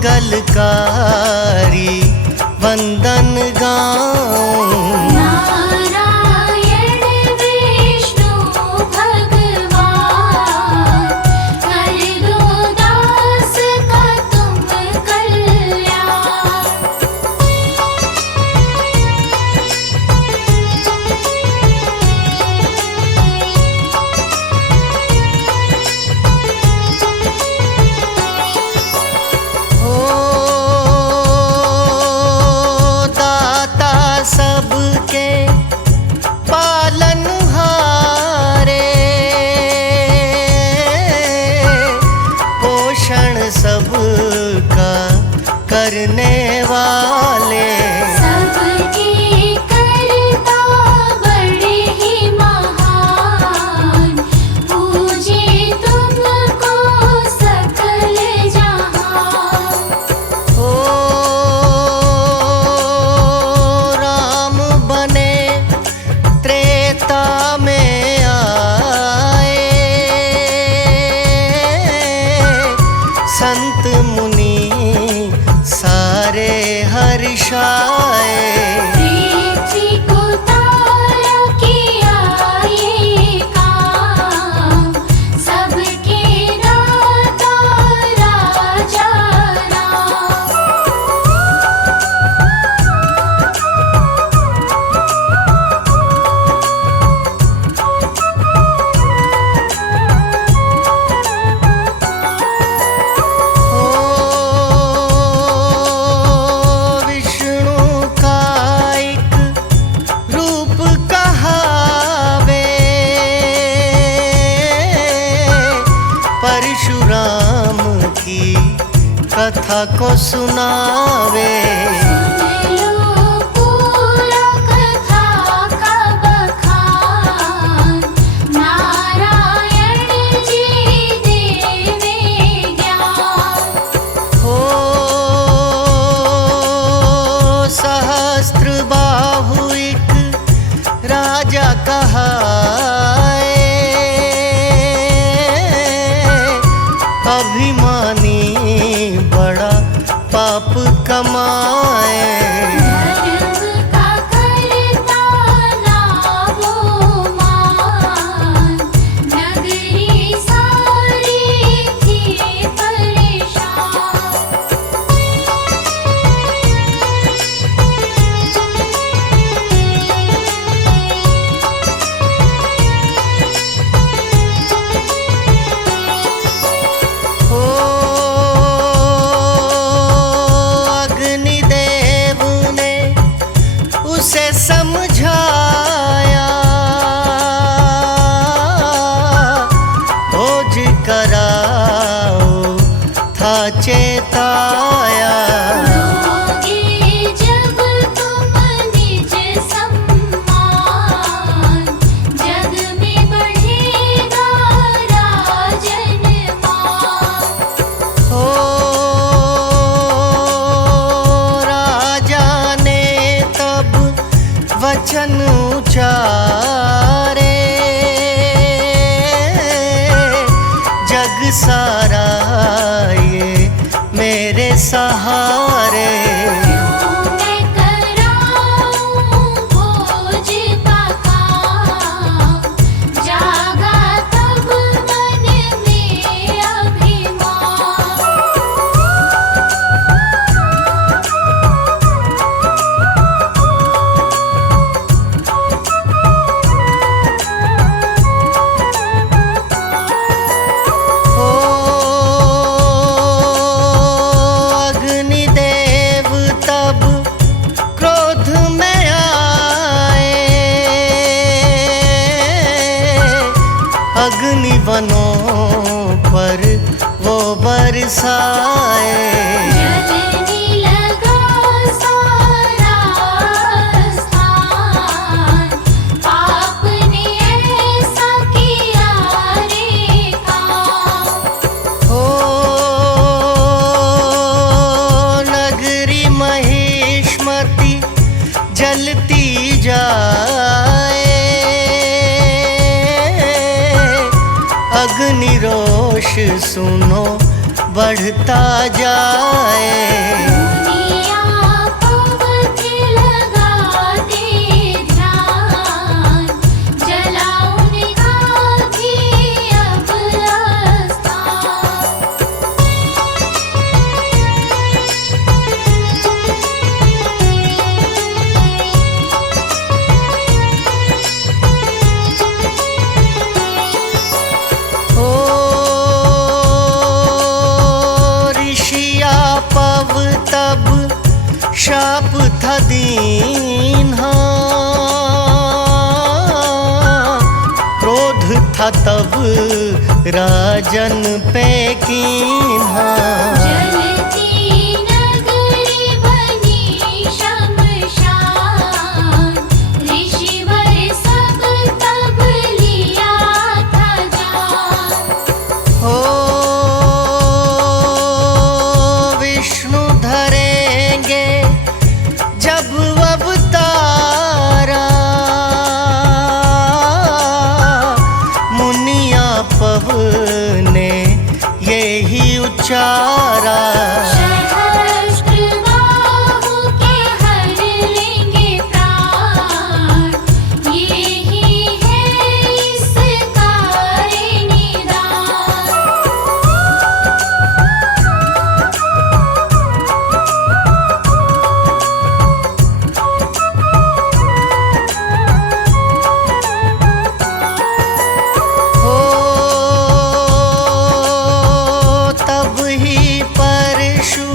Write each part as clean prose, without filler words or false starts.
मंगलकारी वंदन गाऊं। नारायण विष्णु भगवान कर दो दास का तुम कल्याण। सबके पालनहारे पोषण सबका करने वाले सबके करता बड़े ही महान पूजे तुमको सकल जहान। ओ राम बने त्रेता में आए संत मुनि सारे हर्षाए। पृथ्वी को तारा किया ये काम सबके दाता राजा राम। विष्णु का एक रूप कहावे परशुराम की कथा को सुनावे। सुन लो पूरा कथा का बखान नारायण जी देवे ज्ञान। हो सहस्त्र बाहु एक राजा कहाए अभिमानी बड़ा पाप कमाए। धर्म का करता ना वो मान नगरी सारी थी परेशान। हो अग्निदेव ने उसे समझाया भोज कराओ था चेताया। दोगे जब तुम निज सम्मान जग में बढ़ेगा राजन मान। हो राजा ने तब वचन उचारे जग सारा ये मेरे सहारे। मैं कराऊं भोज का काम जागा तब मन में अभिमान। हो अग्निदेव तब क्रोध में आए अग्निवनों पर वो बरसाए। जलने लगा सारा स्थान पाप ने ऐसा किया रे काम। हो नगरी महिष्मति जलती जाए अग्नि रोष सुनो बढ़ता जाए। दुनिया पवत लगाते ध्यान, जला उनका भी अब आस्थान। ओ ऋषिया पव तब शाप था दीन्हा, क्रोध था तब राजन पे कीन्हा। जलती नगरी बनी शमशान, ऋषिवर सब तब लिया था जान। हो विष्णु धरेंगे जब अवतारा, मुनिया पव ने यही उच्चारा। सहस्त्रबाहु के हर लेंगे प्राण, यही है इसका निदान। हो तब ही परशु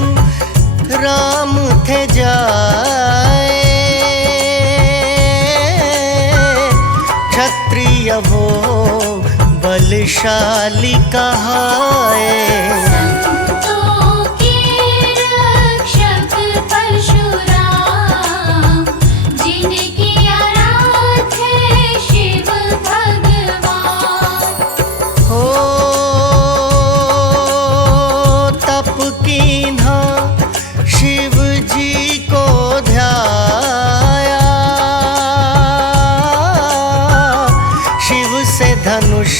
राम थे जाए, क्षत्रिय वो बलशाली कहाए। संतों के रक्षक परशुराम, जिनकी आराध्य शिव भगवान। हो तप कीन्हा शिव जी को ध्याया, शिव से धनुष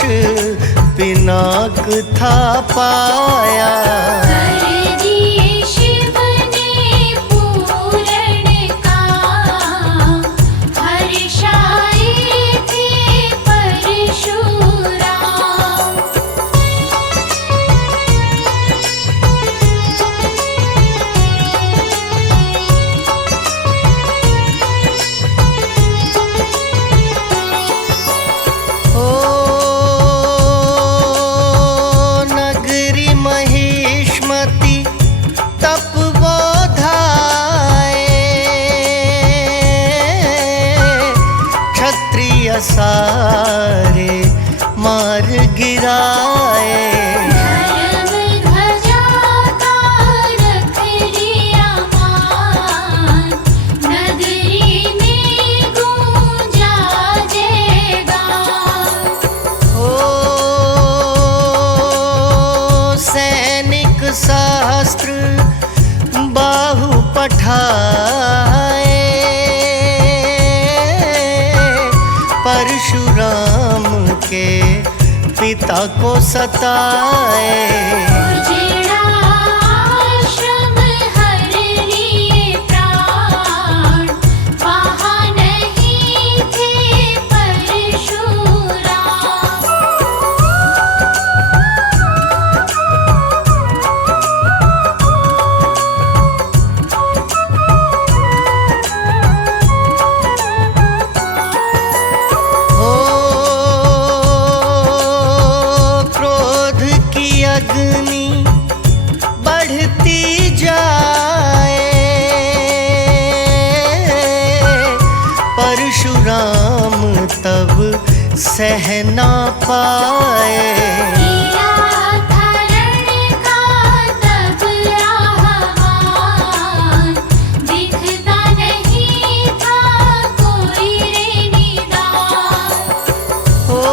पिनाक था पाया। कर दिए शिव ने पूरण काम, हर्षाए थे परशुराम। ओ नगरी महिष्मति तपबोधाए, क्षत्रिय सारे मार गिराए। धर्म ध्वजा का रख लिया मान, नगरी में गूंजा जयगान। ओ सैनिक शास्त्र बाहु पठाए, परशुराम के पिता को सताए। उजड़ा आश्रम हर लिए प्राण, वहाँ नहीं थे परशुराम। हो क्रोध की अग्नि बढ़ती जाए, परशुराम तब सह ना पाए। किया था रण का तब आह्वान, दिखता नहीं था कोई रे निदान। हो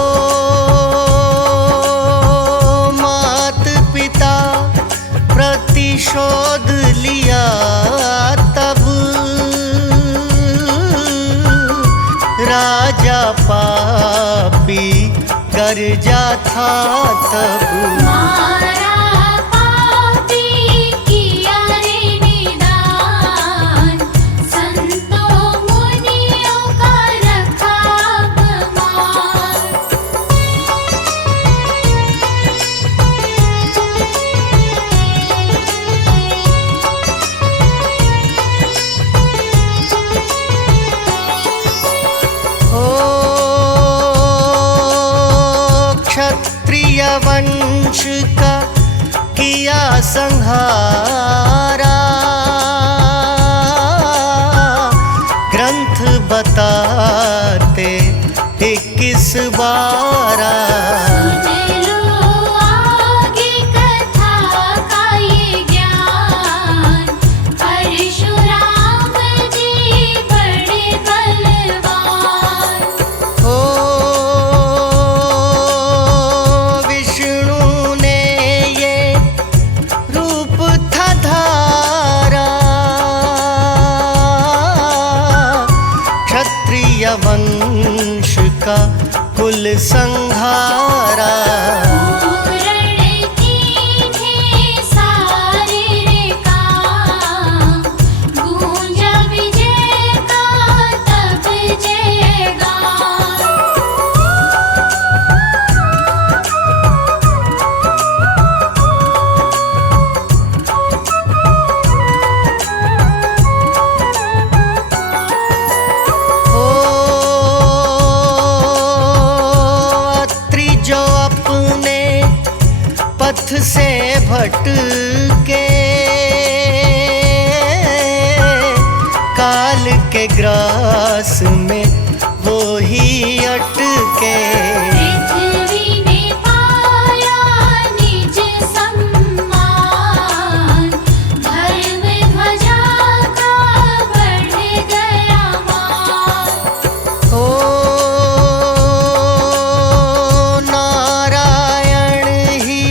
मात पिता प्रतिशोध लिया तब, राजा पापी गर्जा था तब। मारा पाप का कुल संहारा। पूरण कीन्हे सारे रे काम, गूंजा विजय का तब जयगान। ओ अत्रि जो अपने पथ से भटके, काल के ग्रास में वो ही अटके। पृथ्वी ने पाया निज सम्मान, धर्म ध्वजा का बढ़ गया मान। ओ नारायण ही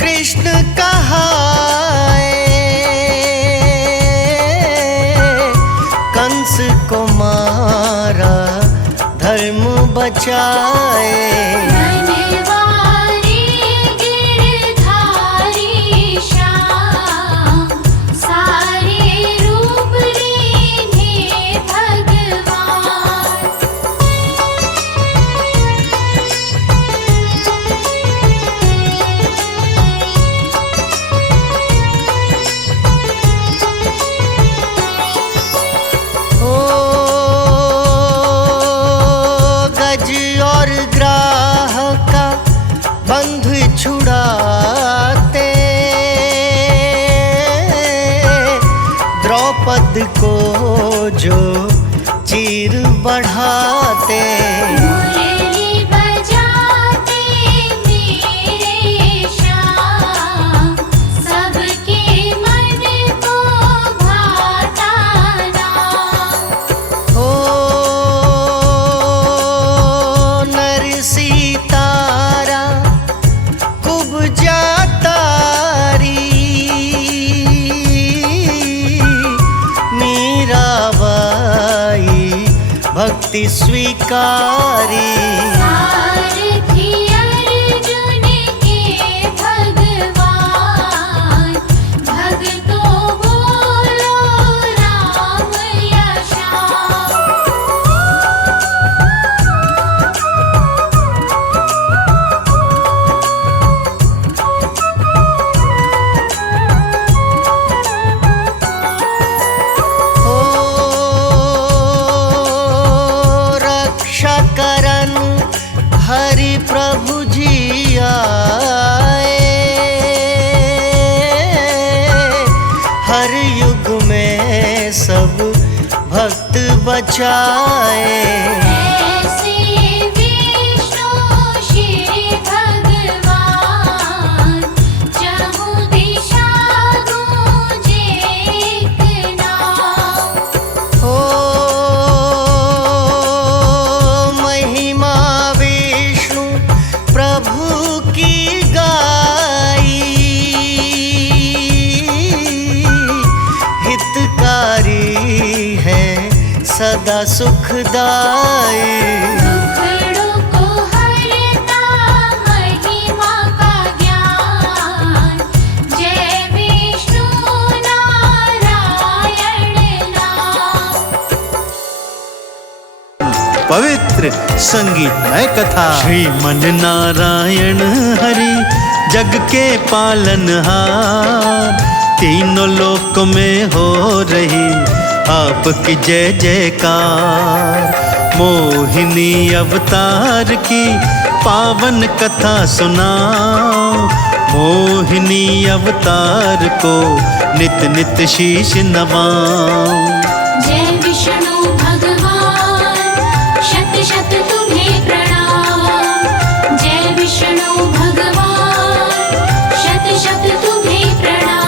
कृष्ण कहाए, कंस को मारा धर्म बचाए। बनवारी गिरधारी श्याम, सारे रूप लीन्हे भगवान। ओ गज और ग्राह का बंध छुड़ाते, द्रौपद को जो चीर बढ़ाते। मुरली बजाते मेरे श्याम, सबके मन को भाता नाम। ओ नरसीतारा कुब्जा तारी, मीराबाई भक्ति स्वीकारी। सारथी अर्जुन के भगवान, भगतों बोलो राम या श्याम। ओ रक्षा करन हरि प्रभु जी आए, हर युग में सब भक्त बचाए। ऐसे विष्णु श्री भगवान, चहुँ दिशा गूंजे एक नाम। ओ महिमा विष्णु प्रभु की गाई, हितकारी है सदा सुखदाई। दुखड़ों को हरता महिमा का ज्ञान, जय विष्णु नारायण नाम। पवित्र संगीतमय कथा। श्रीमन नारायण हरि जग के पालनहार, तीनों लोक में हो रही आपकी जय जयकार। मोहिनी अवतार की पावन कथा सुनाओ, मोहिनी अवतार को नित नित शीश नवाओ। जय विष्णु भगवान, शत शत तुम्हें प्रणाम। जय विष्णु भगवान, शत शत तुम्हें प्रणाम।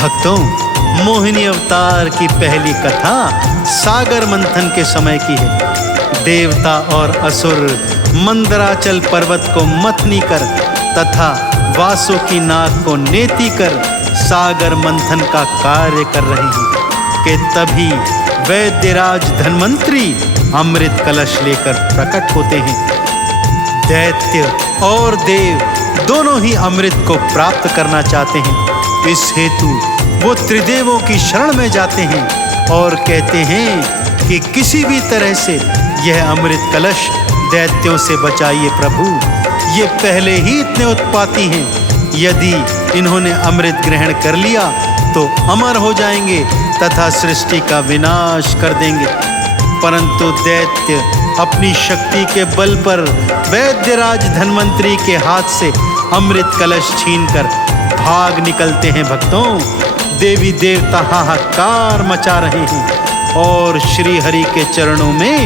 भक्तों, मोहिनी अवतार की पहली कथा सागर मंथन के समय की है। देवता और असुर मंदराचल पर्वत को मथनी कर तथा वासुकी नाग को नेति कर सागर मंथन का कार्य कर रहे हैं कि तभी वैद्यराज धन्वंतरी अमृत कलश लेकर प्रकट होते हैं। दैत्य और देव दोनों ही अमृत को प्राप्त करना चाहते हैं। इस हेतु वो त्रिदेवों की शरण में जाते हैं और कहते हैं कि किसी भी तरह से यह अमृत कलश दैत्यों से बचाइए प्रभु, ये पहले ही इतने उत्पाती हैं, यदि इन्होंने अमृत ग्रहण कर लिया तो अमर हो जाएंगे तथा सृष्टि का विनाश कर देंगे। परंतु दैत्य अपनी शक्ति के बल पर वैद्यराज धन्वंतरी के हाथ से अमृत कलश छीनकर भाग निकलते हैं। भक्तों, देवी देवता हाहाकार मचा रहे हैं और श्री हरि के चरणों में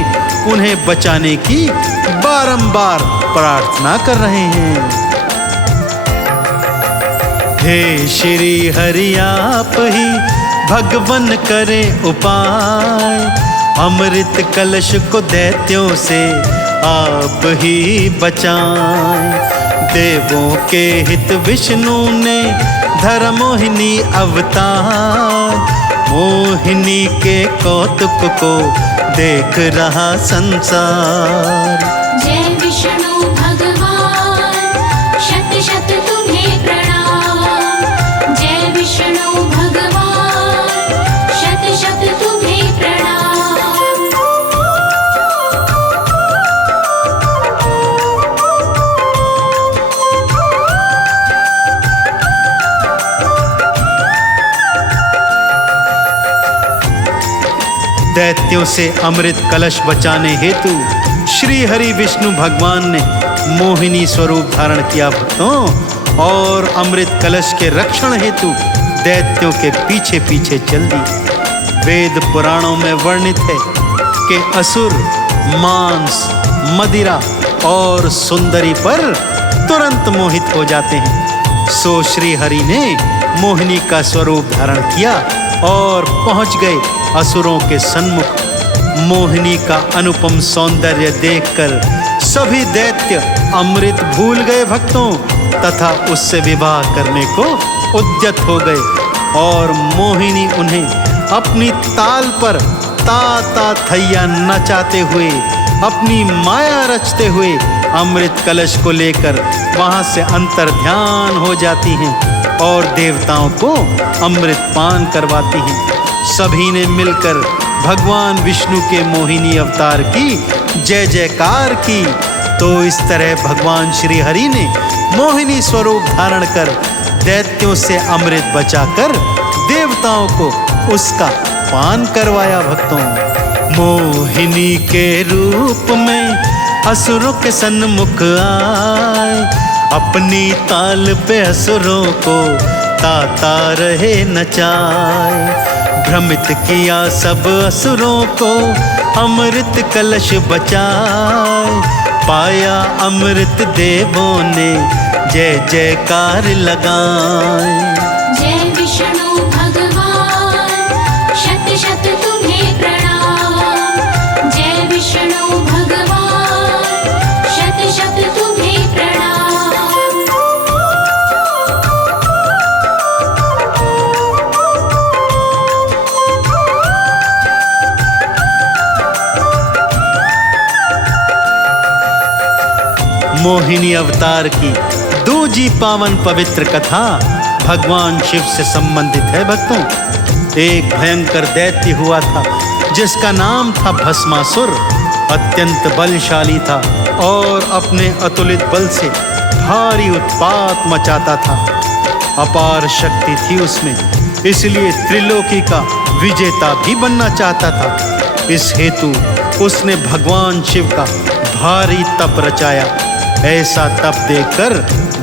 उन्हें बचाने की बारंबार प्रार्थना कर रहे हैं। हे श्री हरि आप ही भगवन करे उपाय, अमृत कलश को दैत्यों से आप ही बचाएं। देवों के हित विष्णु ने धर मोहिनी अवतार, मोहिनी के कौतुक को देख रहा संसार। जय विष्णु भगवान, शत शत तुम्हें प्रणाम। जय विष्णु भगवान, शत शत तुम्हें प्रणाम। दैत्यों से अमृत कलश बचाने हेतु श्री हरि विष्णु भगवान ने मोहिनी स्वरूप धारण किया भक्तों, और अमृत कलश के रक्षण हेतु दैत्यों के पीछे पीछे चल दी। वेद पुराणों में वर्णित है कि असुर मांस, मदिरा और सुंदरी पर तुरंत मोहित हो जाते हैं। सो श्री हरि ने मोहिनी का स्वरूप धारण किया और पहुंच गए असुरों के सन्मुख। मोहिनी का अनुपम सौंदर्य देखकर सभी दैत्य अमृत भूल गए भक्तों, तथा उससे विवाह करने को उद्यत हो गए और मोहिनी उन्हें अपनी ताल पर ता ता थैया नचाते हुए, अपनी माया रचते हुए अमृत कलश को लेकर वहां से अंतर्ध्यान हो जाती हैं और देवताओं को अमृत पान करवाती हैं। सभी ने मिलकर भगवान विष्णु के मोहिनी अवतार की जय जयकार की। तो इस तरह भगवान श्री हरि ने मोहिनी स्वरूप धारण कर दैत्यों से अमृत बचाकर देवताओं को उसका पान करवाया। भक्तों, मोहिनी के रूप में असुरों के सन्मुख आए, अपनी ताल पे असुरों को ताता रहे नचाए। भ्रमित किया सब असुरों को अमृत कलश बचाए, पाया अमृत देवों ने जय जयकार लगाए। जय विष्णु भगवान, शत शत तुम्हें प्रणाम। जय विष्णु भगवान, शत शत तुम्हें प्रणाम। मोहिनी अवतार की दूजी पावन पवित्र कथा भगवान शिव से संबंधित है। भक्तों, एक भयंकर दैत्य हुआ था जिसका नाम था भस्मासुर। अत्यंत बलशाली था और अपने अतुलित बल से भारी उत्पात मचाता था। अपार शक्ति थी उसमें, इसलिए त्रिलोकी का विजेता भी बनना चाहता था। इस हेतु उसने भगवान शिव का भारी तप रचाया। ऐसा तप देखकर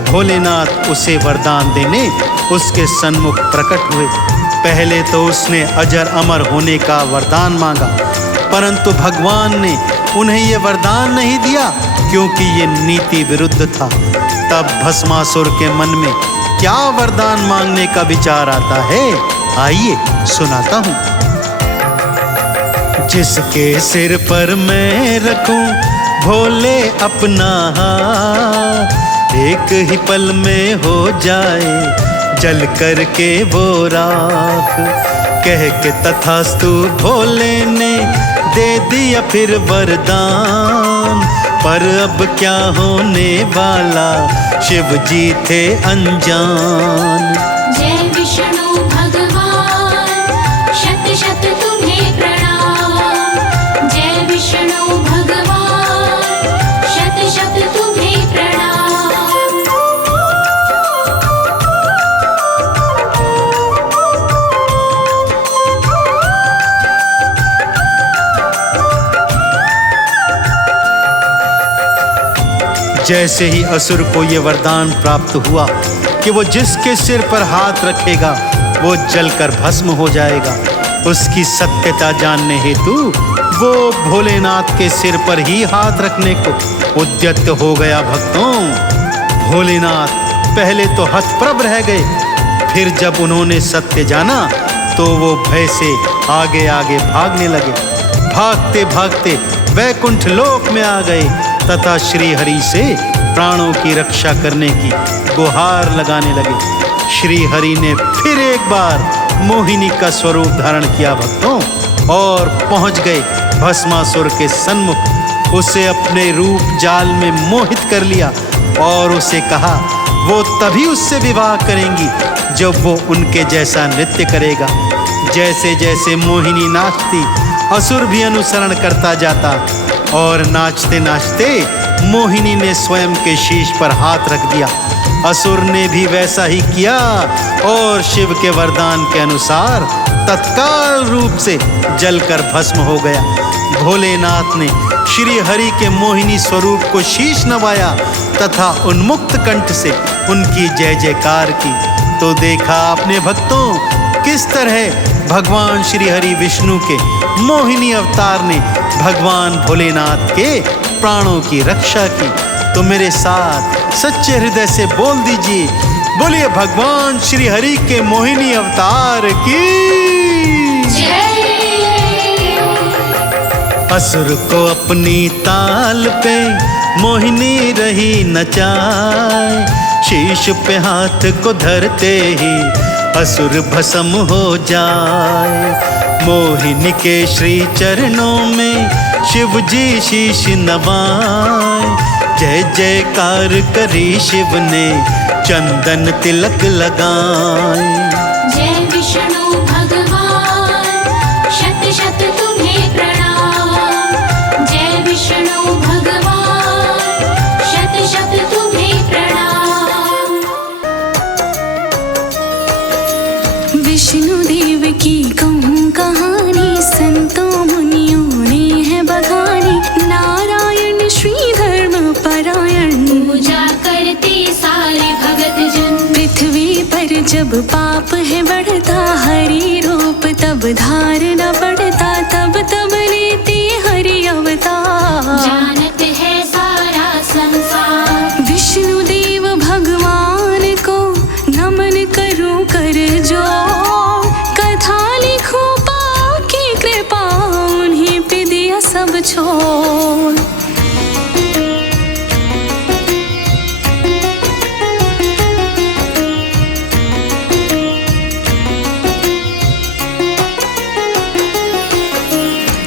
भोलेनाथ उसे वरदान देने उसके सन्मुख प्रकट हुए। पहले तो उसने अजर अमर होने का वरदान मांगा, परंतु भगवान ने उन्हें ये वरदान नहीं दिया क्योंकि ये नीति विरुद्ध था। तब भस्मासुर के मन में क्या वरदान मांगने का विचार आता है, आइए सुनाता हूँ। जिसके सिर पर मैं रखूं भोले अपना हाथ, एक ही पल में हो जाए जल करके वो राख। कह के तथास्तु भोले ने दे दिया फिर वरदान, पर अब क्या होने वाला शिव जी थे अनजान। जय विष्णु भगवान, शत शत तुम्हें प्रणाम। जय विष्णु भगवान, शत शत तुम्हें प्रणाम। जैसे ही असुर को ये वरदान प्राप्त हुआ कि वो जिसके सिर पर हाथ रखेगा वो जलकर भस्म हो जाएगा, उसकी सत्यता जानने हेतु वो भोलेनाथ के सिर पर ही हाथ रखने को उद्यत हो गया। भक्तों, भोलेनाथ पहले तो हतप्रभ रह गए, फिर जब उन्होंने सत्य जाना तो वो भय से आगे आगे भागने लगे। भागते भागते वैकुंठ लोक में आ गए तथा श्री हरि से प्राणों की रक्षा करने की गुहार लगाने लगे। श्री हरि ने फिर एक बार मोहिनी का स्वरूप धारण किया भक्तों, और पहुंच गए भस्मासुर के सन्मुख। उसे अपने रूप जाल में मोहित कर लिया और उसे कहा वो तभी उससे विवाह करेंगी जब वो उनके जैसा नृत्य करेगा। जैसे जैसे मोहिनी नाचती असुर भी अनुसरण करता जाता, और नाचते नाचते मोहिनी ने स्वयं के शीश पर हाथ रख दिया। असुर ने भी वैसा ही किया और शिव के वरदान के अनुसार तत्काल रूप से जलकर भस्म हो गया। भोलेनाथ ने श्री हरि के मोहिनी स्वरूप को शीश नवाया तथा उन्मुक्त कंठ से उनकी जय जयकार की। तो देखा आपने भक्तों किस तरह भगवान श्री हरि विष्णु के मोहिनी अवतार ने भगवान भोलेनाथ के प्राणों की रक्षा की। तो मेरे साथ सच्चे हृदय से बोल दीजिए, बोलिए भगवान श्री हरि के मोहिनी अवतार की जय। असुर को अपनी ताल पे मोहिनी रही नचाए, शीश पे हाथ को धरते ही असुर भस्म हो जाए। मोहिनी के श्री चरणों में शिव जी शीश नवाए, जय जयकार करी शिव ने चंदन तिलक लगाए। जय विष्णु भगवान, शत शत तुम्हें प्रणाम। जय विष्णु भगवान, शत शत तुम्हें प्रणाम। विष्णु देव की कहूँ कहानी, संतों मुनियों ने है बखानी। नारायण श्री धर्म परायण, पूजा करते सारे भगत जन। पृथ्वी पर जब पाप है बढ़ता, हरि रूप तब धारना पड़ता। तब तब लेते हरि अवतार, जानत है सारा संसार। विष्णु देव भगवान को नमन करूं कर जोर, कथा लिखूं पाओ की कृपा, उन्हीं पे दिया सब छोड़।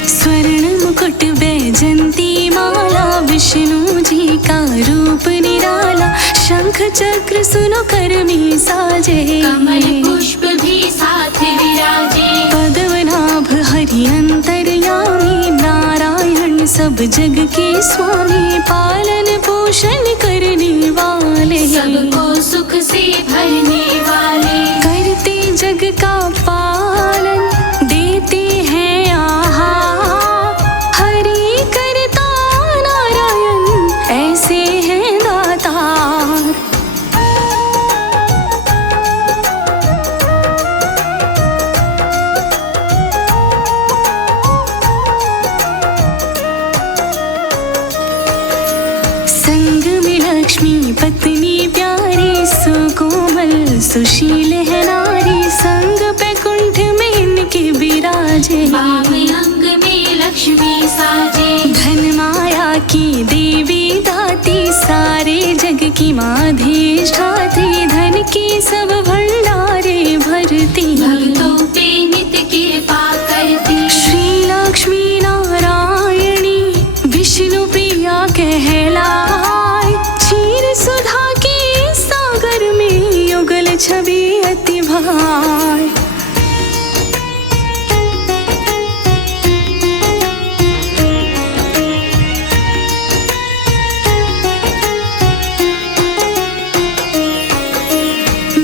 स्वर्ण मुकुट बैजंती माला, विष्णु जी का रूप निराला। शंख चक्र सुनो कर में साजे, कमल पुष्प भी साथ विराजे। पद्मनाभ हरि अंतर्यामी, नारायण सब जग के स्वामी। पालन पोषण करने वाले, सबको सुख से भरने वाले। करते जग का पालन, देते हैं आहा। हरि करता नारायण, ऐसे हैं दातार। संग में लक्ष्मी पत्नी प्यारी, सुकोमल सुशील है नारी। संग पे कुंठ में इनके विराजे, वाम अंग में लक्ष्मी साजे। धन माया की देवी दाती, सारे जग की माधिष्ठात्री, धन की सब भंडारे भरती, भक्तों पे नित्य कृपा करती। श्री लक्ष्मी नारायणी विष्णु प्रिया कहलाए, क्षीर सुधा के सागर में युगल छवि अति भाए।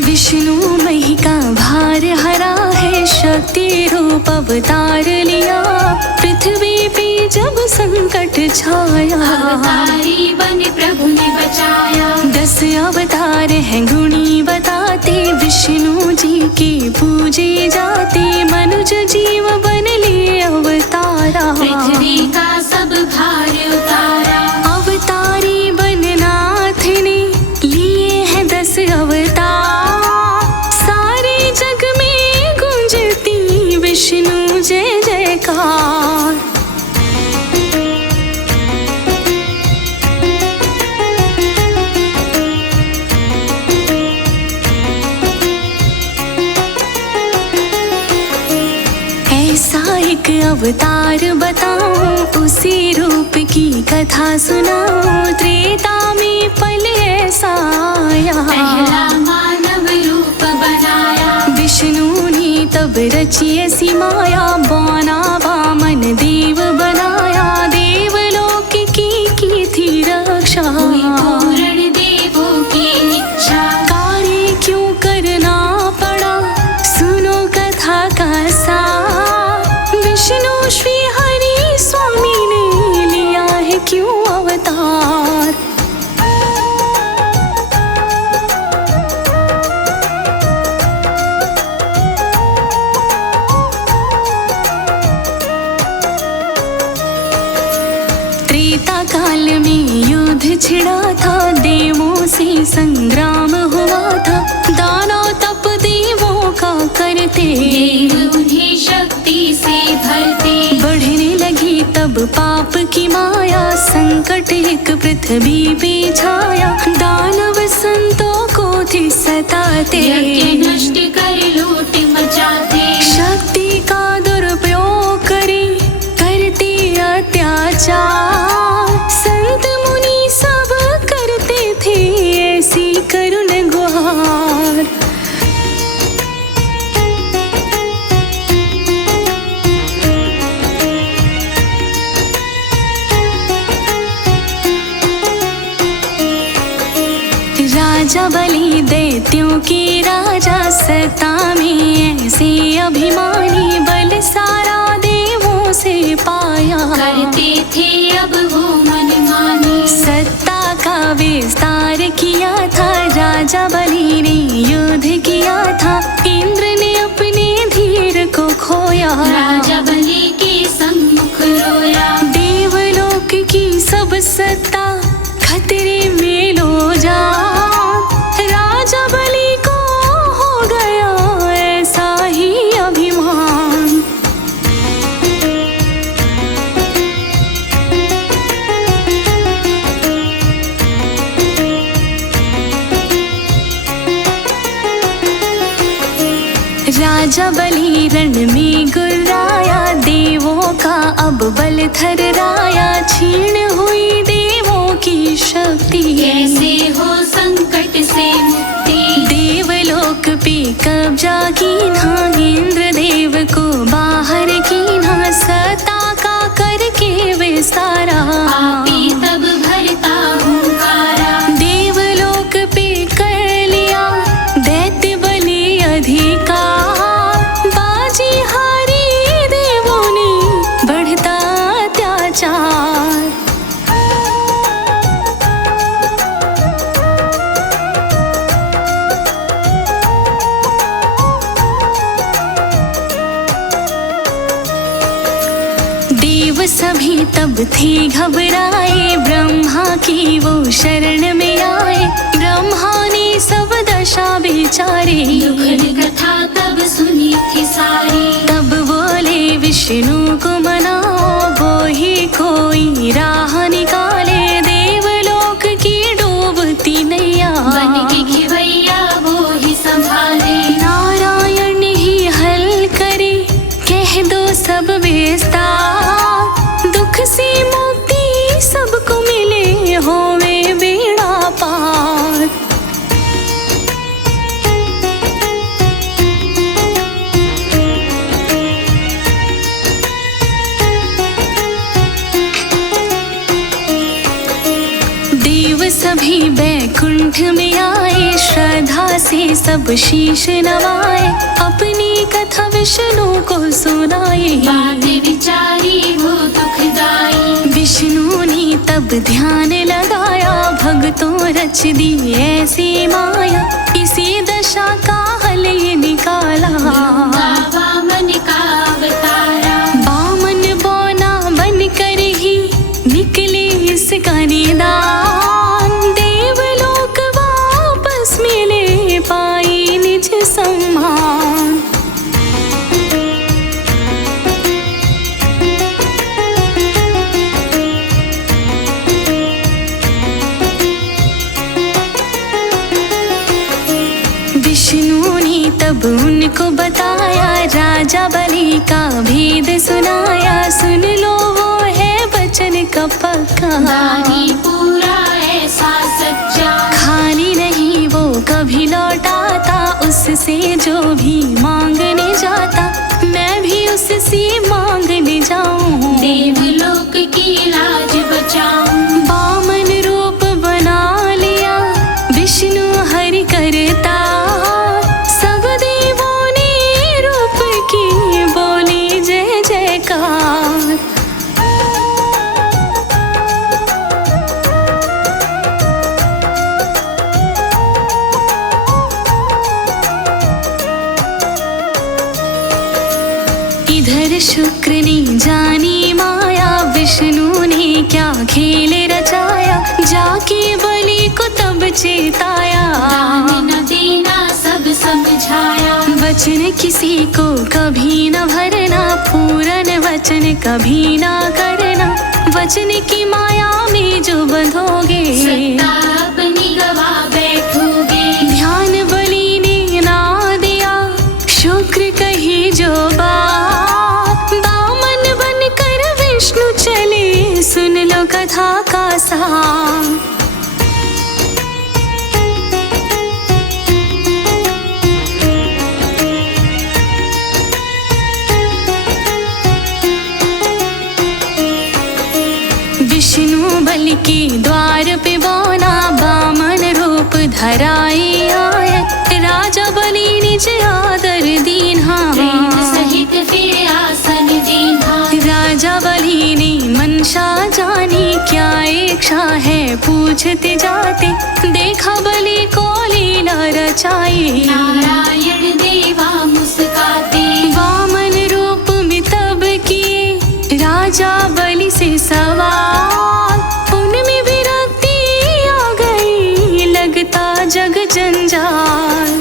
विष्णु मही का भार हरा है, शक्ति रूप अवतार लिया, पृथ्वी पे जब संकट छाया, अवतारी बने प्रभु ने बचाया। 10 अवतार हैं गुणी बताते, विष्णु जी के पूजे जाते, मनुज जीव बन लिए अवतारा, पृथ्वी का सब भार उतारा। अवतारी बननाथ ने लिए हैं 10 अवतार, सारे जग में गूंजती विष्णु जय जयकार। ऐसा एक अवतार बताऊं, उसी रूप की कथा सुनाऊं, त्रेता में पल ऐसा आया, पहला मानव रूप बनाया। विष्णु ने तब रची ऐसी माया, बौना वामन देव बनाया, देवलोक की थी रक्षा, हुई पूर्ण देवों की इच्छा। कार्य क्यों करना पड़ा, सुनो कथा का सार, विष्णु श्री हरि स्वामी ने लिया है क्यों अवतार। त्रेता काल में युद्ध छिड़ा था, देवों से संग्राम हुआ था, दानव तप देवों का करते, देव उन्हें शक्ति से भरते। बढ़ने लगी तब पाप की माया, संकट एक पृथ्वी पे छाया, दानव संतों को थे सताते, यज्ञ नष्ट कर लूट मचाते। शक्ति का दुरुपयोग करे करते अत्याचार, संत मुनि सब करते थे ऐसी करुण गुहार। राजा बलि दैत्यों के राजा, सत्ता में ऐसे अभिमानी, बल सारा देवों से पाया, करते थे अब वो मनमानी। सत्ता का विस्तार किया था, राजा बलि ने युद्ध किया था, इंद्र ने अपने धीर को खोया, राजा बलि के सम्मुख रोया। देवलोक की सब सत्ता खतरे में लो जा, राजा बलि को हो गया ऐसा ही अभिमान। राजा बलि रण में गुर्राया, देवों का अब बल थर्राया, छीन हुई देवों की शक्ति, कैसे हो संकट से मुक्ति। देवलोक पे कब्जा कीन्हा, इंद्र देव को बाहर कीन्हा, सत्ता का करके विस्तारा, पापी तब भरता हुंकारा। देवलोक पे कर लिया दैत्य बलि अधिकार, बाजी हारी देवों ने बढ़ता अत्याचार। देव सभी तब थे घबराए, ब्रह्मा की वो शरण में आए, ब्रह्मा ने सब दशा विचारे, दुखद कथा तब सुनी थी सारी। तब बोले विष्णु को मनाओ, सब विस्तार, दुख से मुक्ति सबको मिले होवे बेड़ा पार। देव सभी बैकुंठ में आए, श्रद्धा से सब शीश नवाए, अपनी कथा विष्णु को सुनाए। बात विचारी वो दुखदाई, विष्णु ने तब ध्यान लगाया, भक्तों रच दी ऐसी माया, इसी दशा का हल ये निकाला। वामन का अवतारा, बामन बौना बन कर ही निकले इसका निदान, देवलोक वापस मिले पाई निज सम्मान। विष्णु ने तब उनको बताया, राजा बलि का भेद सुनाया, सुन लो वो है वचन का पक्का। दानी पूरा ऐसा सच्चा, खाली नहीं वो कभी लौटाता, उससे जो भी मांगने जाता, मैं भी उससे मांगने जाऊं। देवलोक की लाज बचाऊं, बामन रूप बना लिया विष्णु हरि करता, सब देवों ने रूप की बोली जय जयकार। इधर शुक्र ने जानी माया, विष्णु ने क्या खेल रचाया, जाके बलि को तब चेताया। दान न देना सब समझाया, वचन किसी को कभी न भरना, पूरन वचन कभी ना करना, वचन की माया में जो बंधोगे, सत्ता अपनी गवा बैठोगे। ध्यान बलि ने ना दिया, शुक्र कही जो बात, बामन बनकर विष्णु चले, सुन लो कथा का सार। विष्णु बलि के द्वार पे बौना, बामन रूप धराई आए, राजा बलि निज आदर दीन्हा, प्रेम सहित फिर आसन दीन्हा। राजा बलि ने मनसा जानी, क्या इच्छा है पूछते जाते, देखा बलि को लीला रचाई। नारायण देवा मुस्काते, वामन रूप में तब किए राजा बलि से सवाल, उनमें विरक्ति आ गई, लगता जग जंजाल।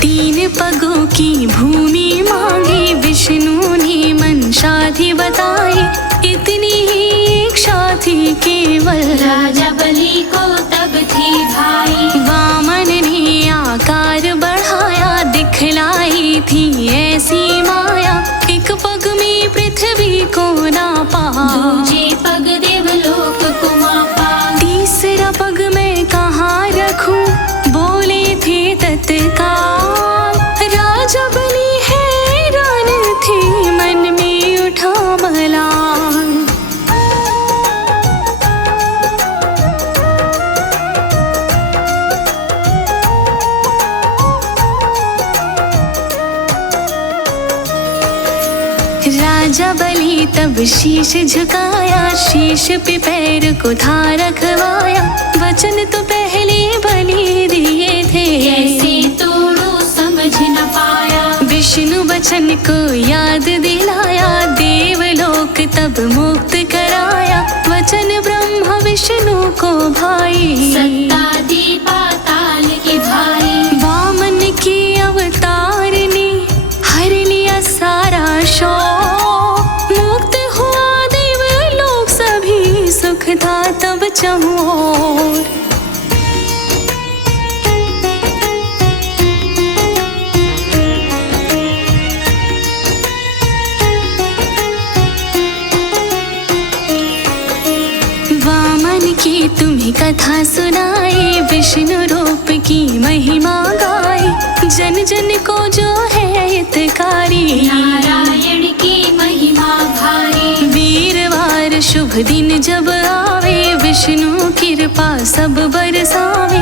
तीन पगों की भूमि मांगी, विष्णु ने मनसाधि बताई, इतनी ही इच्छा थी केवल, राजा बलि को तब थी भाई। वामन ने आकार बढ़ाया, दिखलाई थी ऐसी माया, एक पग में पृथ्वी को नापा, दूजे पग देवलोक को मापा। तीसरा पग मैं कहाँ रखूं, बोले थे तत्काल, राजा बलि हैरान थे, मन में उठा मलाल। राजा बलि तब शीश झुकाया, शीश पे पैर को था रखवाया, वचन तो पहले बलि दिए थे, कैसे तोड़ो समझ न पाया। विष्णु वचन को याद दिलाया, देवलोक तब मुक्त कराया, वचन ब्रह्मा विष्णु को भाई, सत्ता दी पाताल के भाई। वामन के अवतार ने हर लिया सारा शोक, मुक्त हुआ देवलोक सुख था तब चहुओर। वामन की तुम्हें कथा सुनाए, विष्णु रूप की महिमा गाए, जन जन को जो है हितकारी। नारायण की महिमा भारी, वीरवार शुभ दिन जब आवे, विष्णु कृपा सब बरसावे,